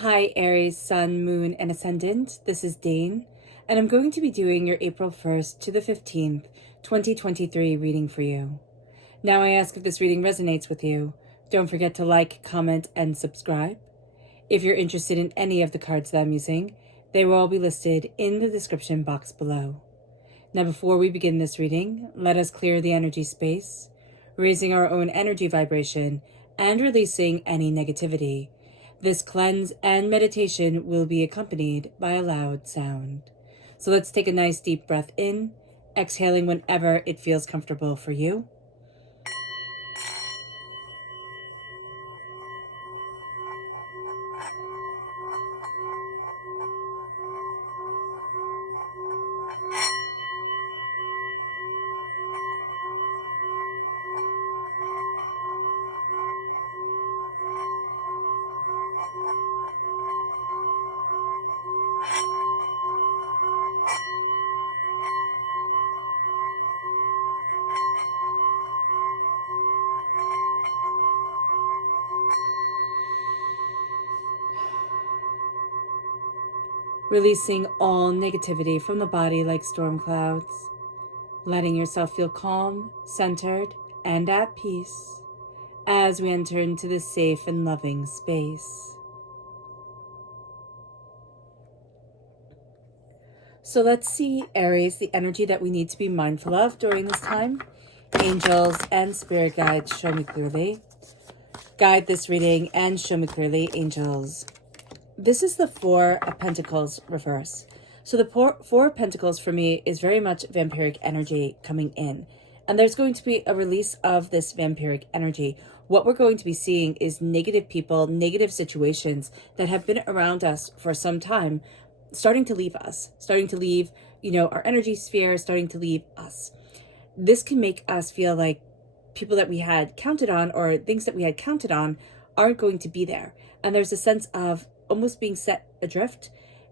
Hi, Aries, Sun, Moon, and Ascendant. This is Dane, and I'm going to be doing your April 1st to the 15th, 2023 reading for you. Now I ask if this reading resonates with you. Don't forget to like, comment, and subscribe. If you're interested in any of the cards that I'm using, they will all be listed in the description box below. Now before we begin this reading, let us clear the energy space, raising our own energy vibration and releasing any negativity. This cleanse and meditation will be accompanied by a loud sound. So let's take a nice deep breath in, exhaling whenever it feels comfortable for you. Releasing all negativity from the body like storm clouds. Letting yourself feel calm, centered, and at peace as we enter into this safe and loving space. So let's see, Aries, the energy that we need to be mindful of during this time. Angels and spirit guides, show me clearly. Guide this reading and show me clearly, angels. This is the Four of Pentacles reverse. So the Four of Pentacles for me is very much vampiric energy coming in. And there's going to be a release of this vampiric energy. What we're going to be seeing is negative people, negative situations that have been around us for some time, starting to leave us, starting to leave, our energy sphere, starting to leave us. This can make us feel like people that we had counted on or things that we had counted on aren't going to be there. And there's a sense of almost being set adrift.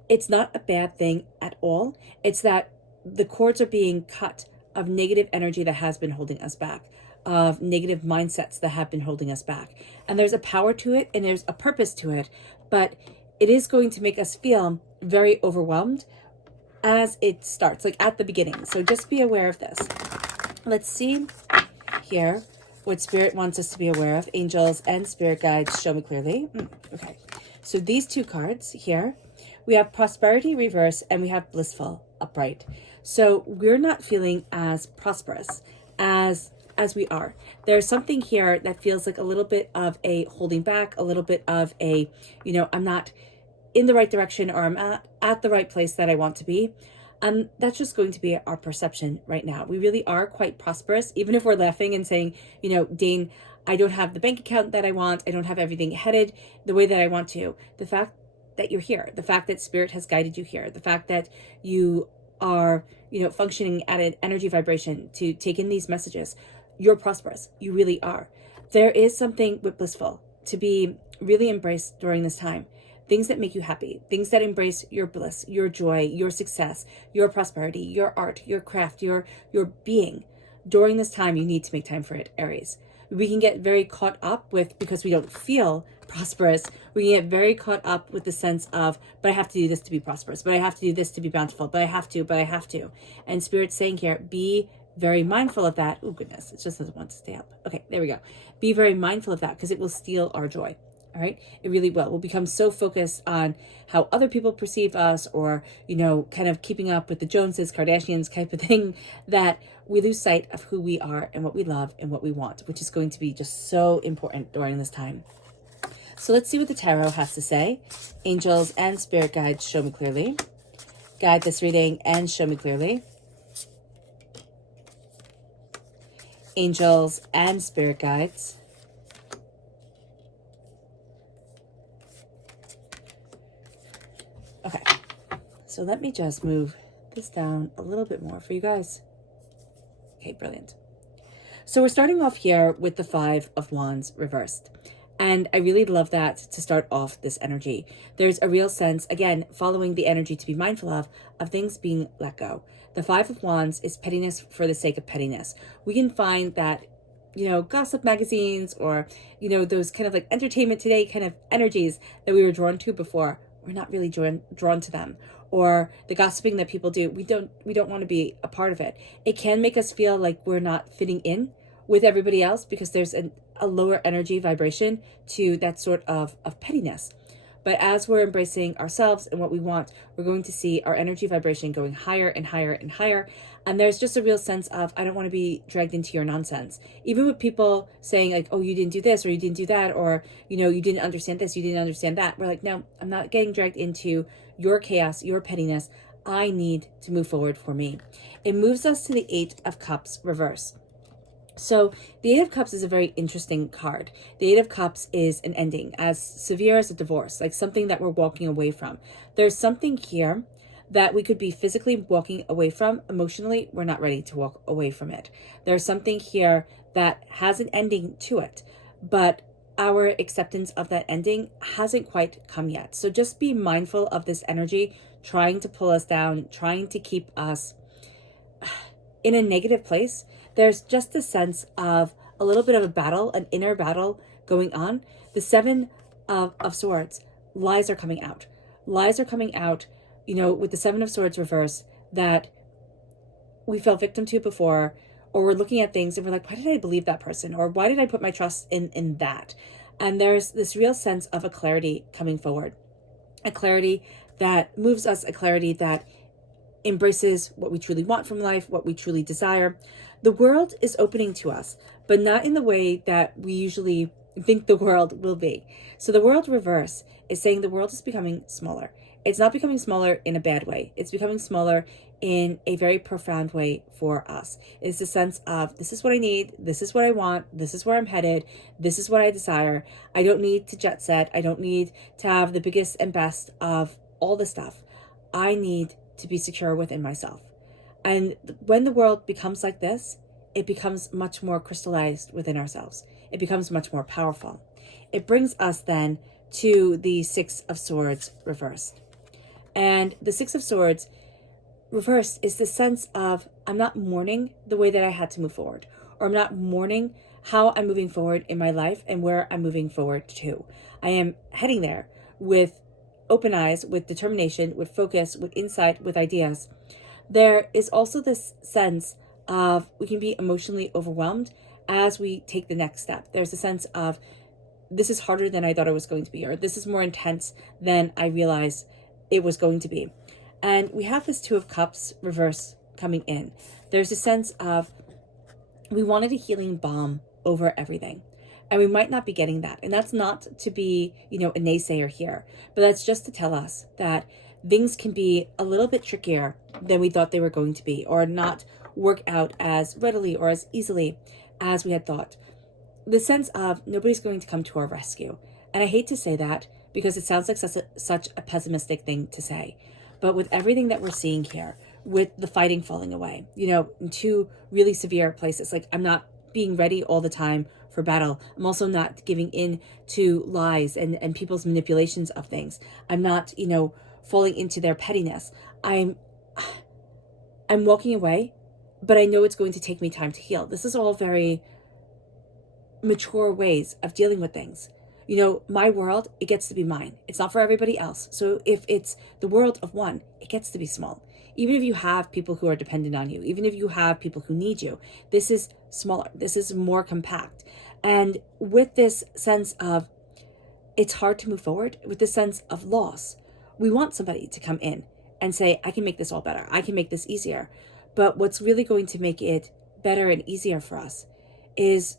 It's not a bad thing at all. It's that the cords are being cut of negative energy that has been holding us back, of negative mindsets that have been holding us back. And there's a power to it and there's a purpose to it, but it is going to make us feel very overwhelmed as it starts, like at the beginning. So just be aware of this. Let's see here what Spirit wants us to be aware of. Angels and spirit guides, show me clearly. Okay. So these two cards here, we have prosperity reverse and we have blissful upright. So we're not feeling as prosperous as we are. There's something here that feels like a little bit of a holding back, a little bit of a, I'm not in the right direction or I'm at the right place that I want to be. That's just going to be our perception right now. We really are quite prosperous, even if we're laughing and saying, Dane, I don't have the bank account that I want. I don't have everything headed the way that I want to. The fact that you're here, the fact that Spirit has guided you here, the fact that you are, functioning at an energy vibration to take in these messages, you're prosperous. You really are. There is something with blissful to be really embraced during this time. Things that make you happy, things that embrace your bliss, your joy, your success, your prosperity, your art, your craft, your being. During this time, you need to make time for it, Aries. We can get very caught up with, because we don't feel prosperous, we can get very caught up with the sense of, but I have to do this to be prosperous, but I have to do this to be bountiful, but I have to. And Spirit's saying here, be very mindful of that. Oh goodness, it just doesn't want to stay up. Okay, there we go. Be very mindful of that because it will steal our joy. All right, it really will. We'll become so focused on how other people perceive us or, kind of keeping up with the Joneses, Kardashians type of thing, that we lose sight of who we are and what we love and what we want, which is going to be just so important during this time. So let's see what the tarot has to say. Angels and spirit guides, show me clearly. Guide this reading and show me clearly. Angels and spirit guides. Okay, so let me just move this down a little bit more for you guys. Okay, brilliant. So we're starting off here with the Five of Wands reversed. And I really love that to start off this energy. There's a real sense, again, following the energy to be mindful of things being let go. The Five of Wands is pettiness for the sake of pettiness. We can find that gossip magazines, or, those kind of like Entertainment Today kind of energies that we were drawn to before. We're not really drawn to them. Or the gossiping that people do, we don't want to be a part of it. It can make us feel like we're not fitting in with everybody else, because there's a lower energy vibration to that sort of pettiness. But as we're embracing ourselves and what we want, we're going to see our energy vibration going higher and higher and higher. And there's just a real sense of, I don't want to be dragged into your nonsense. Even with people saying like, oh, you didn't do this, or you didn't do that, or, you didn't understand this, you didn't understand that. We're like, no, I'm not getting dragged into your chaos, your pettiness. I need to move forward for me. It moves us to the 8 of Cups reverse. So the 8 of Cups is a very interesting card. The 8 of Cups is an ending, as severe as a divorce, like something that we're walking away from. There's something here that we could be physically walking away from. Emotionally, we're not ready to walk away from it. There's something here that has an ending to it, but our acceptance of that ending hasn't quite come yet. So just be mindful of this energy trying to pull us down, trying to keep us in a negative place. There's just a sense of a little bit of a battle, an inner battle going on. The 7 of Swords, lies are coming out. Lies are coming out, with the 7 of Swords reverse, that we fell victim to before, or we're looking at things and we're like, why did I believe that person? Or why did I put my trust in that? And there's this real sense of a clarity coming forward. A clarity that moves us, a clarity that embraces what we truly want from life, what we truly desire. The world is opening to us, but not in the way that we usually think the world will be. So the world reverse is saying the world is becoming smaller. It's not becoming smaller in a bad way. It's becoming smaller in a very profound way for us. It's the sense of, this is what I need, this is what I want, this is where I'm headed, this is what I desire. I don't need to jet set. I don't need to have the biggest and best of all the stuff. I need to be secure within myself. And when the world becomes like this, it becomes much more crystallized within ourselves. It becomes much more powerful. It brings us then to the 6 of Swords reversed. And the 6 of Swords reversed is the sense of, I'm not mourning the way that I had to move forward, or I'm not mourning how I'm moving forward in my life and where I'm moving forward to. I am heading there with open eyes, with determination, with focus, with insight, with ideas. There is also this sense of, we can be emotionally overwhelmed as we take the next step. There's a sense of, this is harder than I thought it was going to be, or this is more intense than I realized it was going to be. And we have this 2 of Cups reverse coming in. There's a sense of, we wanted a healing balm over everything, and we might not be getting that. And that's not to be, a naysayer here, but that's just to tell us that things can be a little bit trickier than we thought they were going to be, or not work out as readily or as easily as we had thought. The sense of, nobody's going to come to our rescue. And I hate to say that, because it sounds like such a pessimistic thing to say. But with everything that we're seeing here, with the fighting falling away, in 2 really severe places, like, I'm not being ready all the time for battle. I'm also not giving in to lies and people's manipulations of things. I'm not, falling into their pettiness. I'm walking away, but I know it's going to take me time to heal. This is all very mature ways of dealing with things. My world, it gets to be mine. It's not for everybody else. So if it's the world of one, it gets to be small. Even if you have people who are dependent on you, even if you have people who need you, this is smaller. This is more compact. And with this sense of, it's hard to move forward, with this sense of loss, we want somebody to come in and say, I can make this all better. I can make this easier. But what's really going to make it better and easier for us is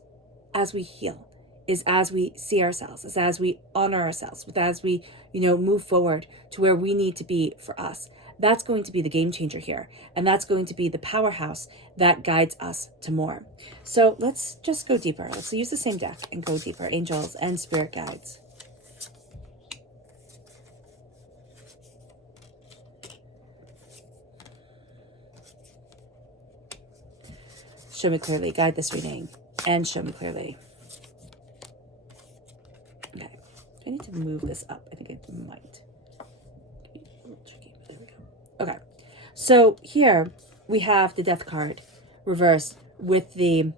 as we heal, is as we see ourselves, is as we honor ourselves, as we, move forward to where we need to be for us. That's going to be the game changer here. And that's going to be the powerhouse that guides us to more. So let's just go deeper. Let's use the same deck and go deeper. Angels and spirit guides. Show me clearly. Guide this reading and show me clearly. Okay. I need to move this up. I think it might be a little tricky, but there we go. Okay. So here we have the Death card reversed with the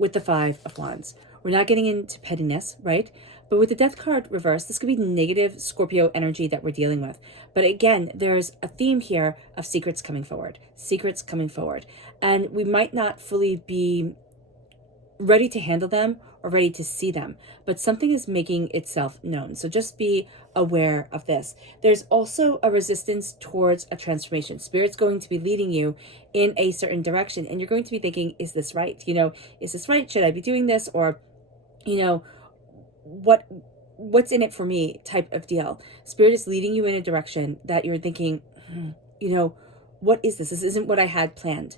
with the Five of Wands. We're not getting into pettiness, right? But with the Death card reversed, this could be negative Scorpio energy that we're dealing with. But again, there's a theme here of secrets coming forward. Secrets coming forward. And we might not fully be ready to handle them or ready to see them, but something is making itself known. So just be aware of this. There's also a resistance towards a transformation. Spirit's going to be leading you in a certain direction, and you're going to be thinking, is this right? Is this right? Should I be doing this? Or, what's in it for me type of deal. Spirit is leading you in a direction that you're thinking, what is this? This isn't what I had planned.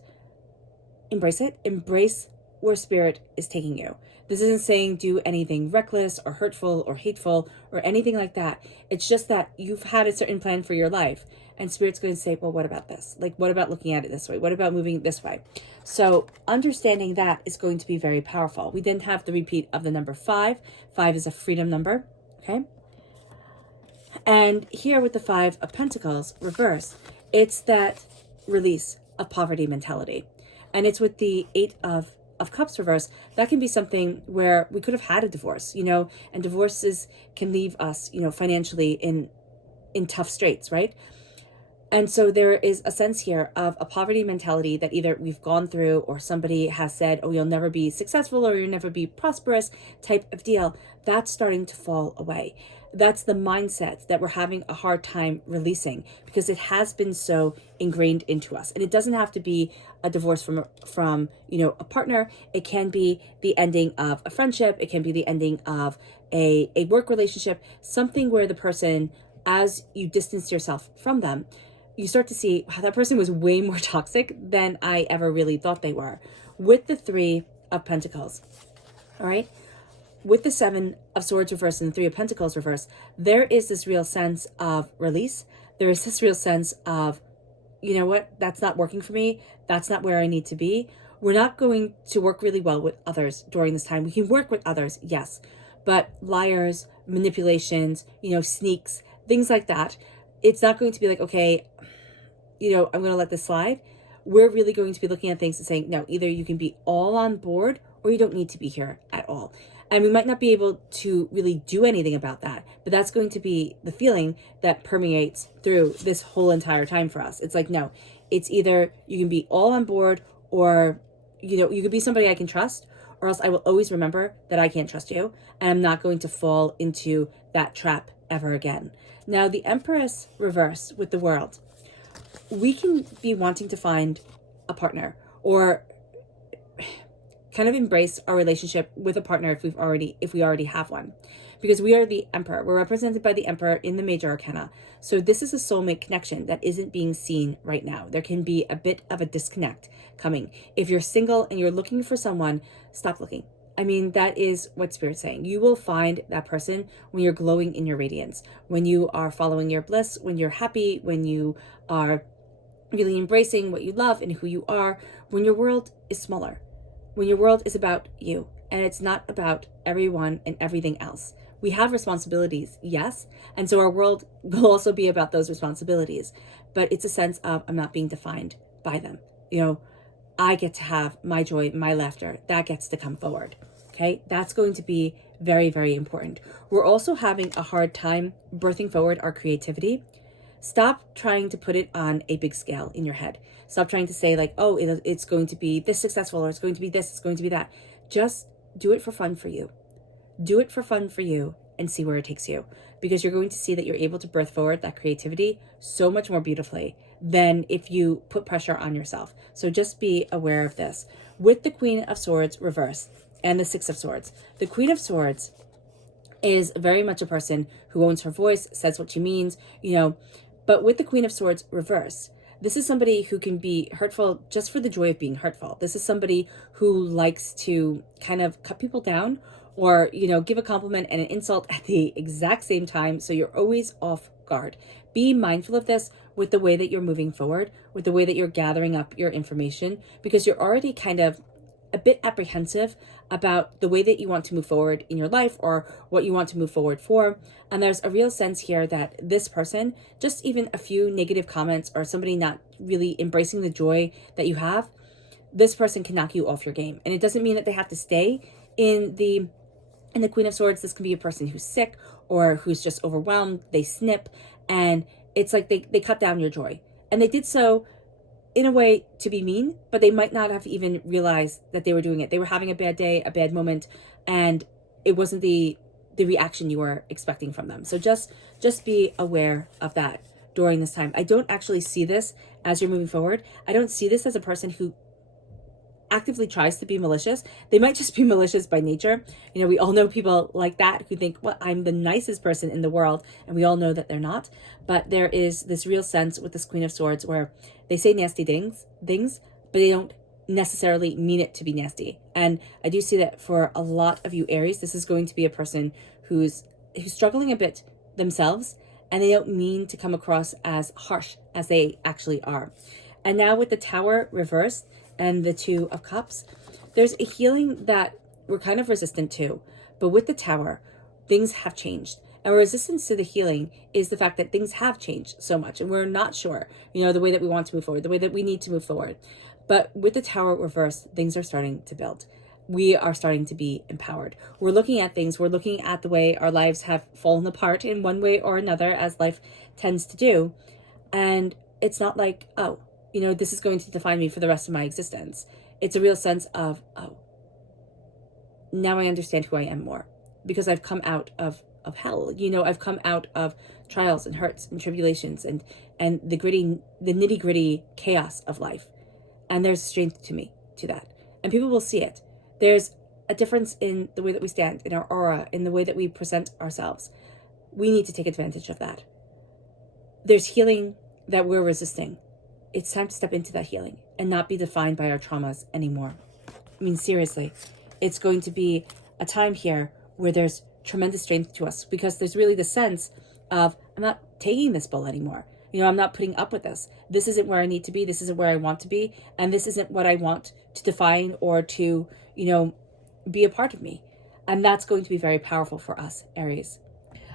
Embrace it. Embrace where Spirit is taking you. This isn't saying do anything reckless or hurtful or hateful or anything like that. It's just that you've had a certain plan for your life, and Spirit's going to say, well, what about this? Like, what about looking at it this way? What about moving this way? So understanding that is going to be very powerful. We then have the repeat of the number 5. 5 is a freedom number, okay? And here with the 5 of Pentacles reverse, it's that release of poverty mentality. And it's with the 8 of Cups reverse, that can be something where we could have had a divorce, and divorces can leave us, financially in tough straits, right? And so there is a sense here of a poverty mentality that either we've gone through or somebody has said, oh, you'll never be successful or you'll never be prosperous type of deal. That's starting to fall away. That's the mindset that we're having a hard time releasing because it has been so ingrained into us. And it doesn't have to be a divorce from a partner. It can be the ending of a friendship. It can be the ending of a work relationship, something where the person, as you distance yourself from them, you start to see, wow, that person was way more toxic than I ever really thought they were. With the 3 of Pentacles, all right? With the 7 of Swords reversed and the 3 of Pentacles reversed, there is this real sense of release. There is this real sense of, you know what, that's not working for me. That's not where I need to be. We're not going to work really well with others during this time. We can work with others, yes, but liars, manipulations, sneaks, things like that. It's not going to be like, okay, I'm going to let this slide. We're really going to be looking at things and saying, no, either you can be all on board or you don't need to be here at all. And we might not be able to really do anything about that, but that's going to be the feeling that permeates through this whole entire time for us. It's like, no, it's either you can be all on board or, you can be somebody I can trust, or else I will always remember that I can't trust you. And I'm not going to fall into that trap ever again. Now, the Empress reverse with the World, we can be wanting to find a partner or kind of embrace our relationship with a partner if we already have one, because we are the Emperor. We're represented by the Emperor in the major arcana. So this is a soulmate connection that isn't being seen right now. There can be a bit of a disconnect coming. If you're single and you're looking for someone, stop looking. I mean, that is what Spirit's saying. You will find that person when you're glowing in your radiance, when you are following your bliss, when you're happy, when you are really embracing what you love and who you are, when your world is smaller. When your world is about you and it's not about everyone and everything else. We have responsibilities, yes. And so our world will also be about those responsibilities. But it's a sense of I'm not being defined by them. I get to have my joy, my laughter. That gets to come forward. Okay? That's going to be very, very important. We're also having a hard time birthing forward our creativity. Stop trying to put it on a big scale in your head. Stop trying to say like, oh, it's going to be this successful, or it's going to be this, it's going to be that. Just do it for fun for you. Do it for fun for you and see where it takes you. Because you're going to see that you're able to birth forward that creativity so much more beautifully than if you put pressure on yourself. So just be aware of this. With the Queen of Swords reversed and the 6 of Swords, the Queen of Swords is very much a person who owns her voice, says what she means, but with the Queen of Swords reversed, this is somebody who can be hurtful just for the joy of being hurtful. This is somebody who likes to kind of cut people down or, give a compliment and an insult at the exact same time. So you're always off guard. Be mindful of this with the way that you're moving forward, with the way that you're gathering up your information, because you're already kind of a bit apprehensive about the way that you want to move forward in your life or what you want to move forward for. And there's a real sense here that this person, just even a few negative comments or somebody not really embracing the joy that you have, this person can knock you off your game. And it doesn't mean that they have to stay in the Queen of Swords. This can be a person who's sick or who's just overwhelmed. They snip, and it's like they cut down your joy. And they did so in a way to be mean, but they might not have even realized that they were doing it. They were having a bad day, a bad moment, and it wasn't the reaction you were expecting from them. So just be aware of that during this time. I don't actually see this as you're moving forward. I don't see this as a person who actively tries to be malicious. They might just be malicious by nature. You know, we all know people like that who think, well, I'm the nicest person in the world, and we all know that they're not. But there is this real sense with this Queen of Swords where they say nasty things, but they don't necessarily mean it to be nasty. And I do see that for a lot of you Aries, this is going to be a person who's struggling a bit themselves, and they don't mean to come across as harsh as they actually are. And now with the Tower reversed and the Two of Cups, there's a healing that we're kind of resistant to. But with the Tower, things have changed. And resistance to the healing is the fact that things have changed so much, and we're not sure, you know, the way that we want to move forward, the way that we need to move forward. But with the Tower reversed, things are starting to build. We are starting to be empowered. We're looking at things. We're looking at the way our lives have fallen apart in one way or another, as life tends to do. And it's not like, oh, you know, this is going to define me for the rest of my existence. It's a real sense of, oh, now I understand who I am more, because I've come out of hell. You know, I've come out of trials and hurts and tribulations and the nitty gritty chaos of life. And there's strength to me to that. And people will see it. There's a difference in the way that we stand, in our aura, in the way that we present ourselves. We need to take advantage of that. There's healing that we're resisting. It's time to step into that healing and not be defined by our traumas anymore. I mean, seriously, it's going to be a time here where there's tremendous strength to us, because there's really the sense of, I'm not taking this bull anymore. You know, I'm not putting up with this. This isn't where I need to be. This isn't where I want to be. And this isn't what I want to define or to, you know, be a part of me. And that's going to be very powerful for us, Aries.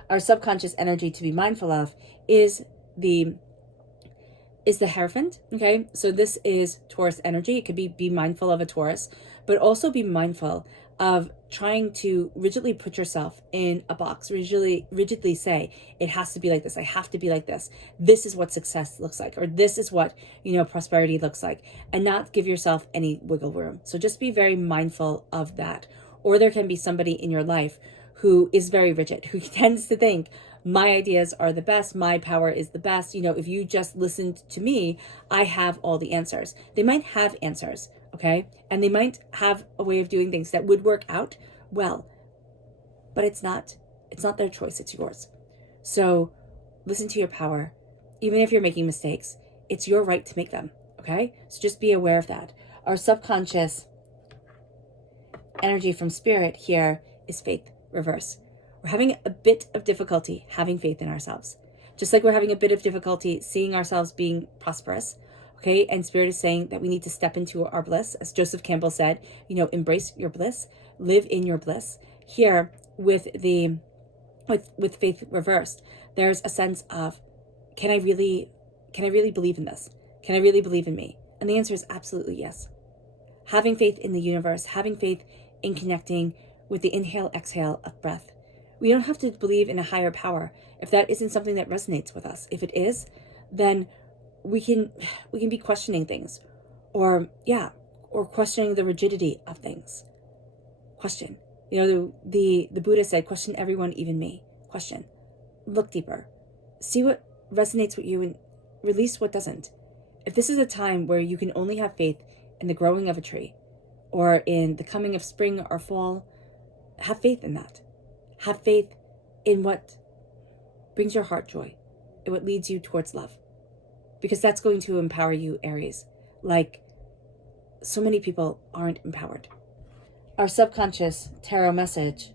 Our subconscious energy to be mindful of is the Hierophant. Okay, so this is Taurus energy. It could be mindful of a Taurus, but also be mindful of trying to rigidly put yourself in a box, rigidly say, it has to be like this. I have to be like this. This is what success looks like, or this is what, you know, prosperity looks like, and not give yourself any wiggle room. So just be very mindful of that. Or there can be somebody in your life who is very rigid, who tends to think, my ideas are the best, my power is the best. You know, if you just listened to me, I have all the answers. They might have answers, okay? And they might have a way of doing things that would work out well, but it's not their choice, it's yours. So listen to your power. Even if you're making mistakes, it's your right to make them, okay? So just be aware of that. Our subconscious energy from Spirit here is faith reverse. We're having a bit of difficulty having faith in ourselves. Just like we're having a bit of difficulty seeing ourselves being prosperous, okay? And Spirit is saying that we need to step into our bliss. As Joseph Campbell said, you know, embrace your bliss, live in your bliss. Here with faith reversed, there's a sense of, can I really believe in this? Can I really believe in me? And the answer is absolutely yes. Having faith in the universe, having faith in connecting with the inhale, exhale of breath. We don't have to believe in a higher power if that isn't something that resonates with us. If it is, then we can be questioning things, or questioning the rigidity of things. Question. You know, the Buddha said, question everyone, even me. Question. Look deeper. See what resonates with you and release what doesn't. If this is a time where you can only have faith in the growing of a tree or in the coming of spring or fall, have faith in that. Have faith in what brings your heart joy, and what leads you towards love. Because that's going to empower you, Aries, like so many people aren't empowered. Our subconscious tarot message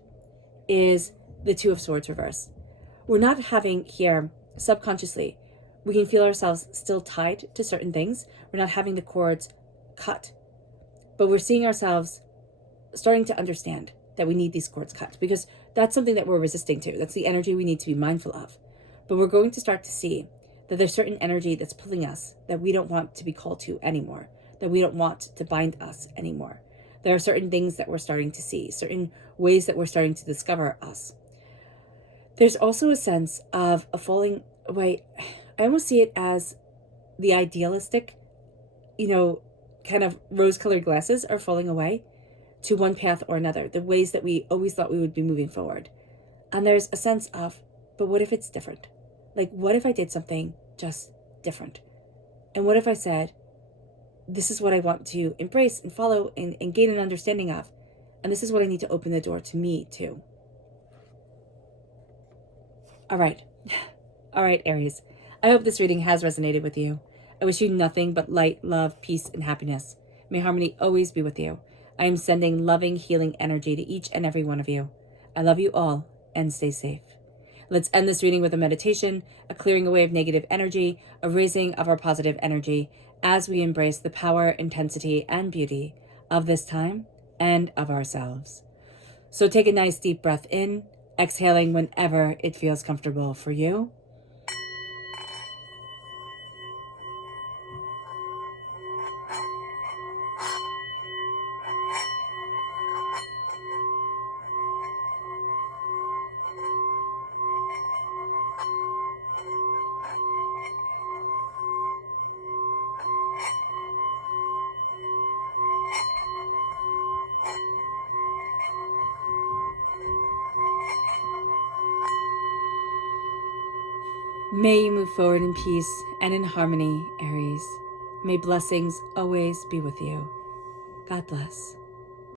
is the Two of Swords reverse. We're not having here, subconsciously, we can feel ourselves still tied to certain things. We're not having the cords cut, but we're seeing ourselves starting to understand that we need these cords cut, because that's something that we're resisting to. That's the energy we need to be mindful of. But we're going to start to see that there's certain energy that's pulling us that we don't want to be called to anymore, that we don't want to bind us anymore. There are certain things that we're starting to see, certain ways that we're starting to discover us. There's also a sense of a falling away. I almost see it as the idealistic, kind of rose-colored glasses are falling away to one path or another, the ways that we always thought we would be moving forward. And there's a sense of, but what if it's different? Like, what if I did something just different? And what if I said, this is what I want to embrace and follow and gain an understanding of. And this is what I need to open the door to me too. All right, Aries. I hope this reading has resonated with you. I wish you nothing but light, love, peace, and happiness. May harmony always be with you. I am sending loving, healing energy to each and every one of you. I love you all, and stay safe. Let's end this reading with a meditation, a clearing away of negative energy, a raising of our positive energy as we embrace the power, intensity, and beauty of this time and of ourselves. So take a nice deep breath in, exhaling whenever it feels comfortable for you. May you move forward in peace and in harmony, Aries. May blessings always be with you. God bless.